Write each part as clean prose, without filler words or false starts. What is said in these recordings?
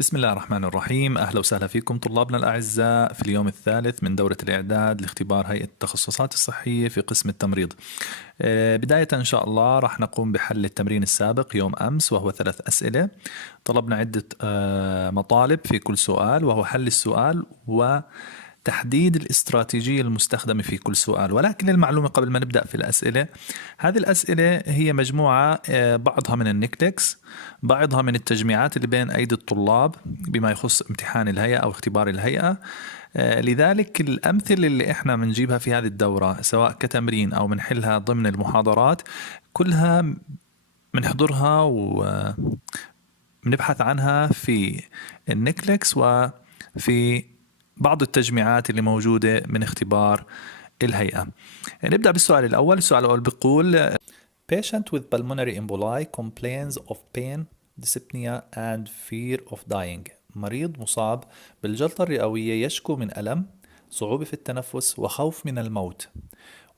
بسم الله الرحمن الرحيم. أهلا وسهلا فيكم طلابنا الأعزاء في اليوم الثالث من دورة الإعداد لاختبار هيئة التخصصات الصحية في قسم التمريض. بداية إن شاء الله راح نقوم بحل التمرين السابق يوم أمس وهو 3 أسئلة. طلبنا عدة مطالب في كل سؤال، وهو حل السؤال وتحديد الاستراتيجية المستخدمة في كل سؤال. ولكن للمعلومة قبل ما نبدأ في الأسئلة، هذه الأسئلة هي مجموعة، بعضها من النكتكس، بعضها من التجميعات اللي بين أيدي الطلاب بما يخص امتحان الهيئة أو اختبار الهيئة. لذلك الأمثلة اللي إحنا بنجيبها في هذه الدورة سواء كتمرين أو بنحلها ضمن المحاضرات كلها بنحضرها وبنبحث عنها في النكلكس وفي بعض التجميعات اللي موجودة من اختبار الهيئة. نبدأ بالسؤال الأول. السؤال الأول بيقول Patient with pulmonary emboli complains of pain, dyspnea and fear of dying. مريض مصاب بالجلطة الرئوية يشكو من ألم، صعوبة في التنفس وخوف من الموت.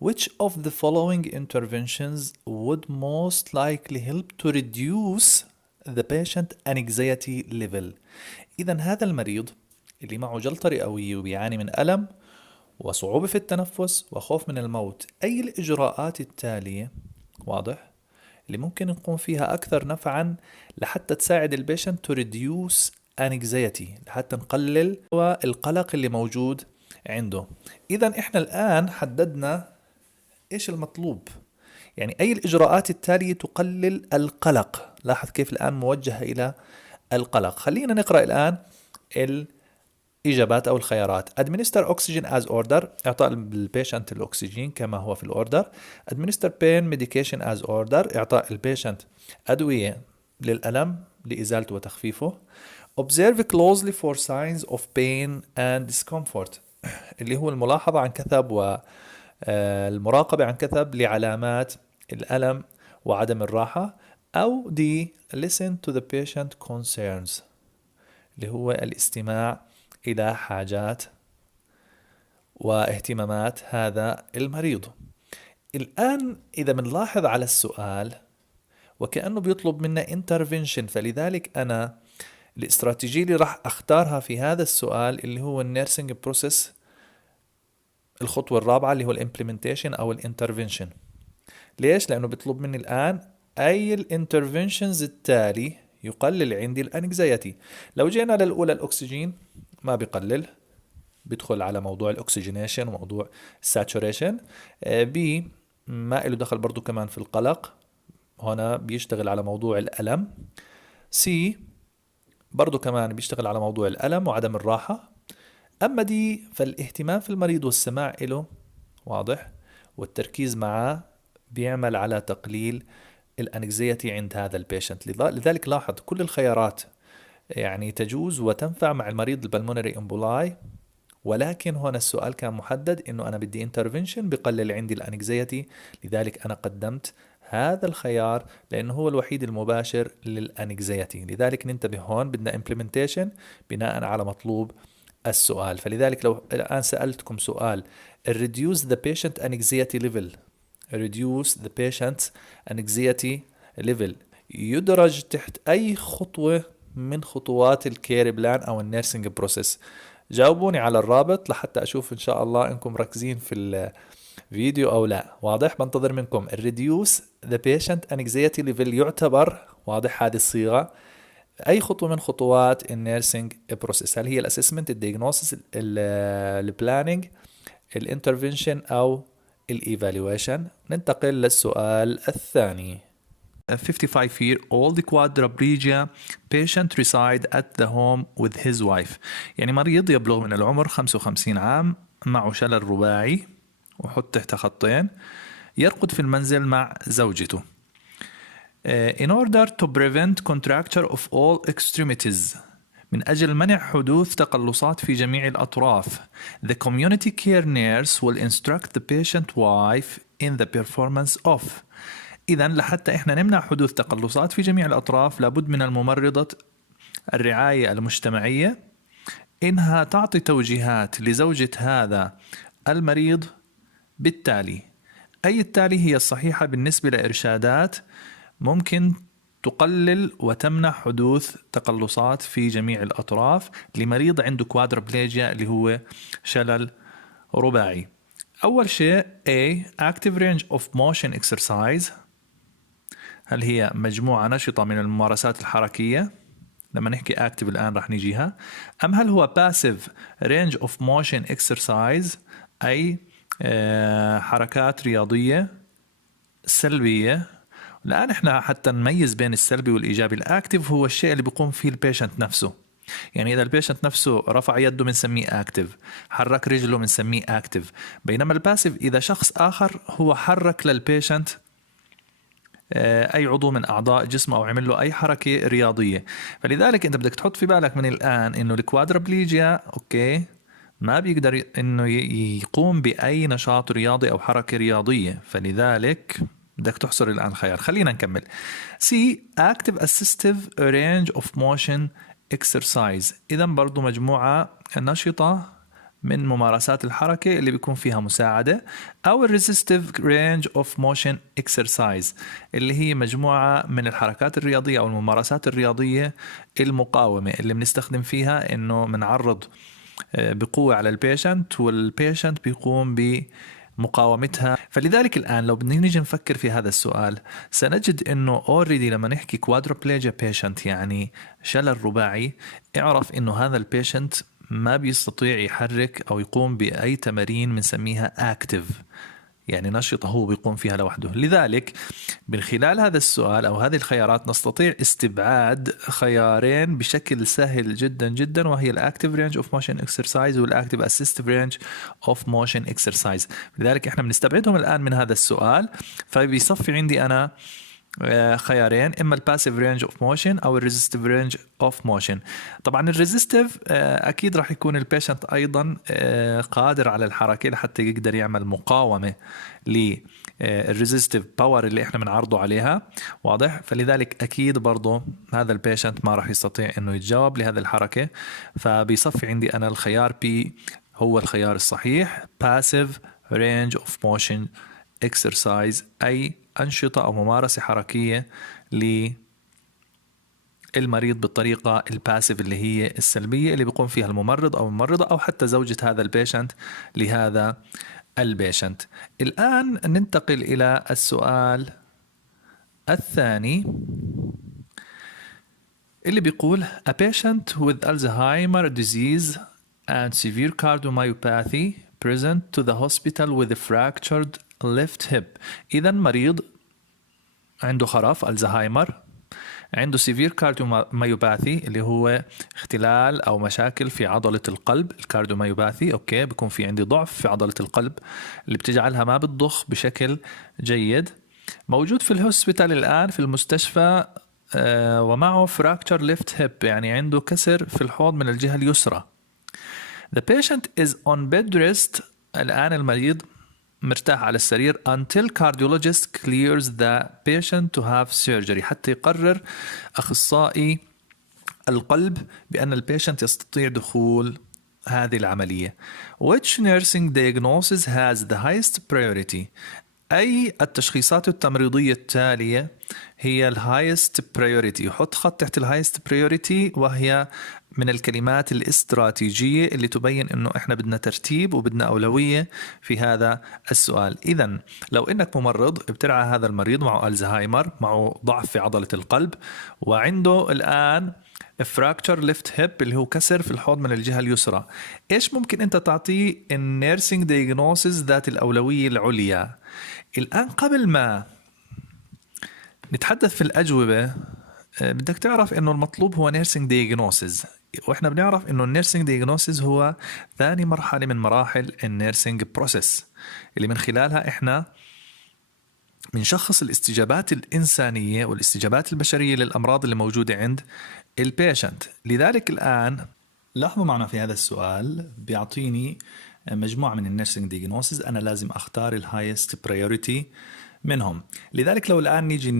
Which of the following interventions would most likely help to reduce the patient anxiety level؟ إذا هذا المريض اللي معه جلطة رئوية وبيعاني من ألم وصعوبة في التنفس وخوف من الموت، أي الإجراءات التالية واضح اللي ممكن نقوم فيها أكثر نفعا لحتى تساعد البيشنت to reduce anxiety، لحتى نقلل القلق اللي موجود عنده. إذا إحنا الآن حددنا إيش المطلوب، يعني أي الإجراءات التالية تقلل القلق. لاحظ كيف الآن موجهة إلى القلق. خلينا نقرأ الآن إجابات أو الخيارات. administer oxygen as order، إعطاء البيشنت الأكسجين كما هو في الأوردر. administer pain medication as order، إعطاء البيشنت أدوية للألم لإزالته وتخفيفه. observe closely for signs of pain and discomfort، اللي هو الملاحظة عن كثب والمراقبة عن كثب لعلامات الألم وعدم الراحة. أو دي listen to the patient concerns، اللي هو الاستماع إلى حاجات واهتمامات هذا المريض. الآن إذا بنلاحظ على السؤال وكأنه بيطلب منا intervention، فلذلك أنا الاستراتيجية اللي راح أختارها في هذا السؤال اللي هو النيرسينج بروسيس، الخطوة الرابعة اللي هو الامبلمنتيشن أو الانترفنشن. ليش؟ لأنه بيطلب مني الآن أي الانترفنشنز التالي يقلل عندي الانكزايتي. لو جينا للأولى الأكسجين ما بيقلل، بيدخل على موضوع الأكسجينيشن وموضوع الساتوريشن. بي ما له دخل برضو كمان في القلق، هنا بيشتغل على موضوع الألم. سي برضو كمان بيشتغل على موضوع الألم وعدم الراحة. أما دي فالاهتمام في المريض والسماع له واضح، والتركيز معه بيعمل على تقليل الانكزيتي عند هذا البيشنت. لذلك لاحظ كل الخيارات يعني تجوز وتنفع مع المريض البلمونري امبولاي، ولكن هنا السؤال كان محدد انه انا بدي انترفنشن بقلل عندي الانكزيتي، لذلك انا قدمت هذا الخيار لانه هو الوحيد المباشر للانكزيتي. لذلك ننتبه هون بدنا امبلمنتيشن بناء على مطلوب السؤال. فلذلك لو الان سألتكم سؤال reduce the patient anxiety level، reduce the patient's anxiety level يدرج تحت أي خطوة من خطوات الكير بلان أو النيرسينج بروسيس؟ جاوبوني على الرابط لحتى أشوف إن شاء الله إنكم مركزين في الفيديو أو لا. واضح؟ بنتظر منكم. reduce the patient anxiety level يعتبر واضح هذه الصيغة أي خطوة من خطوات النيرسينج بروسيس. هل هي الأسسمنت، الدياجنوسيس، البلانينج، الانترفنشن أو الإيفالويشن؟ ننتقل للسؤال الثاني. A 55-year-old quadriplegia patient reside at the home with his wife. يعني مريض يبلغ من العمر 55 عام معه شلل رباعي، وحط تحت خطين، يرقد في المنزل مع زوجته. In order to prevent contracture of all extremities، من أجل منع حدوث تقلصات في جميع الأطراف، the community care nurse will instruct the patient wife in the performance of. إذن لحتى إحنا نمنع حدوث تقلصات في جميع الأطراف لابد من الممرضة الرعاية المجتمعية إنها تعطي توجيهات لزوجة هذا المريض بالتالي. أي التالي هي الصحيحة بالنسبة لإرشادات ممكن تقلل وتمنع حدوث تقلصات في جميع الأطراف لمريض عنده كوادربليجيا اللي هو شلل رباعي. أول شيء A active range of motion exercise، هل هي مجموعة نشطة من الممارسات الحركية؟ لما نحكي active الآن رح نجيها. أم هل هو passive range of motion exercise، أي حركات رياضية سلبية؟ الآن احنا حتى نميز بين السلبي والإيجابي، الأكتيف هو الشيء اللي بيقوم فيه البيشنت نفسه. يعني إذا البيشنت نفسه رفع يده بنسميه أكتيف، حرك رجله بنسميه أكتيف. بينما الباسيف إذا شخص آخر هو حرك للبيشنت أي عضو من أعضاء جسمه أو عمل له أي حركة رياضية. فلذلك أنت بدك تحط في بالك من الآن إنه الكوادربليجيا أوكي ما بيقدر إنه يقوم بأي نشاط رياضي أو حركة رياضية، فلذلك بدك تحصر الآن خيار. خلينا نكمل. C active assistive range of motion exercise، إذا برضو مجموعة نشطة من ممارسات الحركة اللي بيكون فيها مساعدة. أو resistive range of motion exercise اللي هي مجموعة من الحركات الرياضية أو الممارسات الرياضية المقاومة اللي بنستخدم فيها إنه منعرض بقوة على البيشنت والبيشنت بيقوم بمقاومتها. فلذلك الآن لو بدنا نيجي نفكر في هذا السؤال سنجد إنه already لما نحكي quadriplegia patient يعني شلل رباعي، اعرف إنه هذا البيشنت ما بيستطيع يحرك أو يقوم بأي تمارين بنسميها active، يعني نشطة هو بيقوم فيها لوحده. لذلك من خلال هذا السؤال أو هذه الخيارات نستطيع استبعاد خيارين بشكل سهل جدا جدا، وهي الأكتيف رينج اوف موشن اكسرسايز والأكتيف اسيستيف رينج اوف موشن اكسرسايز. لذلك احنا بنستبعدهم الآن من هذا السؤال، فبيصفي عندي أنا خيارين، اما الباسيف رينج اوف موشن او الريزيستيف رينج اوف موشن. طبعا الريزيستيف اكيد راح يكون البيشنت ايضا قادر على الحركه لحتى يقدر يعمل مقاومه للريزيستيف باور اللي احنا بنعرضه عليها، واضح؟ فلذلك اكيد برضه هذا البيشنت ما راح يستطيع انه يتجاوب لهذه الحركه، فبيصفي عندي انا الخيار بي هو الخيار الصحيح، passive range of motion exercise، أي أنشطة أو ممارسة حركية للمريض بالطريقة الباسيف اللي هي السلبية اللي بيقوم فيها الممرض أو الممرضة أو حتى زوجة هذا البيشنت لهذا البيشنت. الآن ننتقل إلى السؤال الثاني اللي بيقول A patient with Alzheimer disease and severe cardiomyopathy present to the hospital with a fractured left hip. إذا مريض عنده خرف الزهايمر، عنده severe cardiomyopathy اللي هو اختلال أو مشاكل في عضلة القلب، الكارديوميوباثي أوكي، بيكون في عندي ضعف في عضلة القلب اللي بتجعلها ما بتضخ بشكل جيد. موجود في الهوسبيتال الآن في المستشفى ومعه fracture left hip، يعني عنده كسر في الحوض من الجهة اليسرى. The patient is on bed rest، الآن المريض مرتاح على السرير until cardiologist clears the patient to have surgery، حتى يقرر أخصائي القلب بأن البيشنت يستطيع دخول هذه العملية. Which nursing diagnosis has the highest priority؟ أي التشخيصات التمريضية التالية هي الهايست priority؟ يحط خط تحت الهايست priority، وهي من الكلمات الاستراتيجية اللي تبين إنه إحنا بدنا ترتيب وبدنا أولوية في هذا السؤال. إذن لو إنك ممرض بترعى هذا المريض معه ألزهايمر، معه ضعف في عضلة القلب، وعنده الآن fracture left hip اللي هو كسر في الحوض من الجهة اليسرى، إيش ممكن أنت تعطيه النيرسينج دياغنوسيس ذات الأولوية العليا؟ الآن قبل ما نتحدث في الأجوبة بدك تعرف إنه المطلوب هو نيرسينج دياغنوسيس، وإحنا بنعرف إنه النيرسينج دياغنوسيس هو ثاني مرحلة من مراحل النيرسينج بروسيس اللي من خلالها إحنا بنشخص الاستجابات الإنسانية والاستجابات البشرية للأمراض اللي موجودة عند البيشنت. لذلك الآن لاحظوا معنا في هذا السؤال بيعطيني مجموعة من النيرسينج دياغنوسيس، أنا لازم أختار الهايست برايورتي منهم. لذلك لو الآن نيجي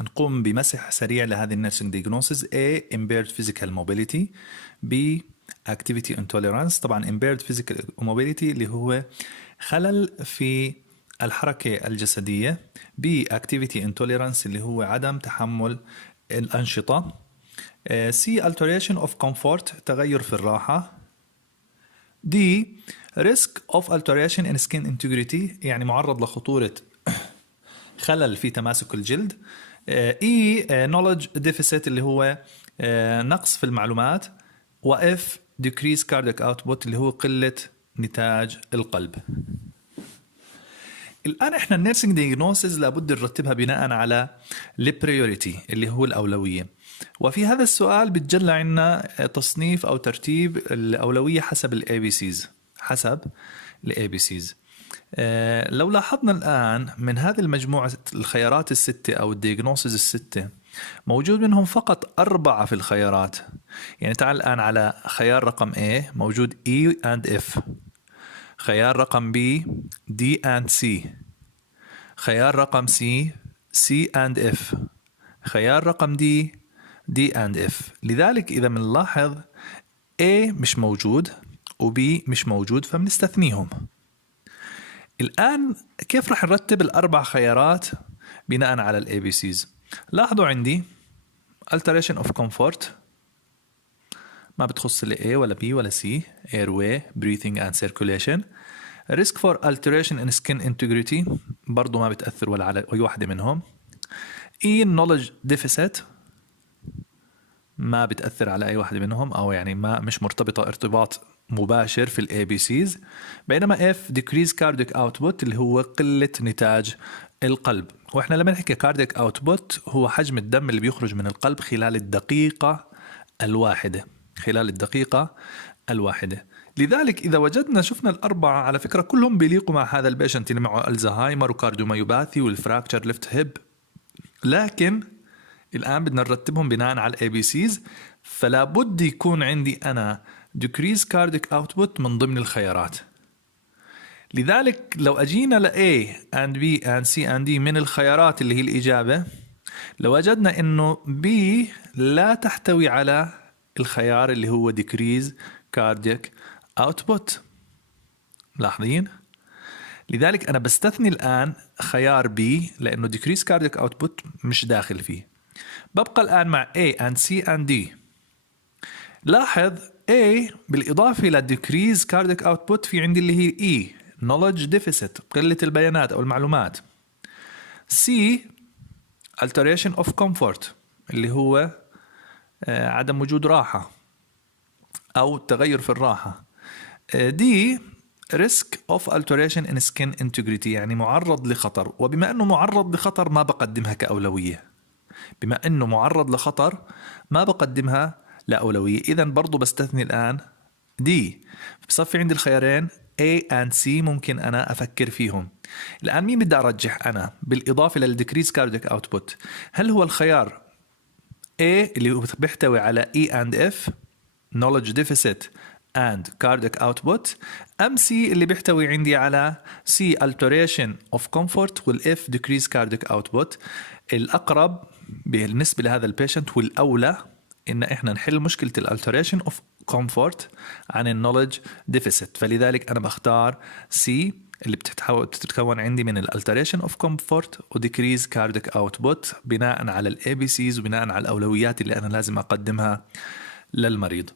نقوم بمسح سريع لهذه النيرسينج دياغنوسيس: A impaired physical mobility، B activity intolerance. طبعا impaired physical mobility اللي هو خلل في الحركة الجسدية. B activity intolerance اللي هو عدم تحمل الأنشطة. C alteration of comfort تغير في الراحة. D risk of alteration in skin integrity يعني معرض لخطورة خلل في تماسك الجلد. E knowledge deficit اللي هو نقص في المعلومات. و F decrease cardiac output اللي هو قلة نتاج القلب. الآن إحنا النيرسينج دياجنوسيس لابد نرتبها بناء على البريوريتي اللي هو الأولوية. وفي هذا السؤال بتجلى عنا تصنيف أو ترتيب الأولوية حسب ال ABCs. حسب ال ABCs. لو لاحظنا الآن من هذه المجموعة الخيارات الستة أو الدياجنوسيس الستة موجود منهم فقط 4 في الخيارات. يعني تعال الآن على خيار رقم A موجود E and F. خيار رقم B D and C. خيار رقم C C and F. خيار رقم D D and F. لذلك إذا منلاحظ A مش موجود و B مش موجود فمنستثنيهم. الآن كيف رح نرتب ال4 خيارات بناء على ال ABCs؟ لاحظوا عندي alteration of comfort ما بتخص ال A ولا B ولا C. airway breathing and circulation. risk for alteration in skin integrity برضو ما بتأثر ولا على أي واحدة منهم. E knowledge deficit ما بتأثر على أي واحدة منهم أو يعني ما مش مرتبطة ارتباط مباشر في ال ABCs. بينما F decrease cardiac output اللي هو قلة نتاج القلب. وإحنا لما نحكي cardiac output هو حجم الدم اللي بيخرج من القلب خلال الدقيقة الواحدة. خلال الدقيقة الواحدة. لذلك إذا وجدنا شفنا ال4 على فكرة كلهم بيليقوا مع هذا البيشنت اللي معه الزهايمر وكارديوميوباثي والفراكتشر ليفت هيب. لكن الآن بدنا نرتبهم بناء على ABCs فلا بد يكون عندي أنا decrease cardiac output من ضمن الخيارات. لذلك لو أجينا ل A and B and C and D من الخيارات اللي هي الإجابة لو وجدنا إنه B لا تحتوي على الخيار اللي هو decrease cardiac output. لاحظين؟ لذلك أنا بستثني الآن خيار B لأنه decrease cardiac output مش داخل فيه. ببقى الآن مع A and C and D. لاحظ A بالإضافة إلى decrease cardiac output في عندي اللي هي E knowledge deficit قلة البيانات أو المعلومات. C alteration of comfort اللي هو عدم وجود راحة أو تغير في الراحة. D risk of alteration in skin integrity يعني معرض لخطر. وبما أنه معرض لخطر ما بقدمها كأولوية. بما أنه معرض لخطر ما بقدمها لأولوية. إذن برضو بستثني الآن D. بصفي عندي الخيارين A and C ممكن أنا أفكر فيهم. الآن مين بدي أرجح أنا بالإضافة للديكريز كاردياك أوتبوت؟ هل هو الخيار A اللي هو بيحتوي على E and F knowledge deficit and cardiac output أم C اللي بيحتوي عندي على C alteration of comfort وال F decrease cardiac output؟ الأقرب بالنسبة لهذا البيشنت والأولى إن إحنا نحل مشكلة الالتريشن اوف كومفورت عن النولج ديفيسيت. فلذلك أنا بختار سي اللي بتتكون عندي من الالتريشن اوف كومفورت وديكريز كارديك اوتبوت بناء على الاي بي سيز وبناء على الأولويات اللي أنا لازم أقدمها للمريض.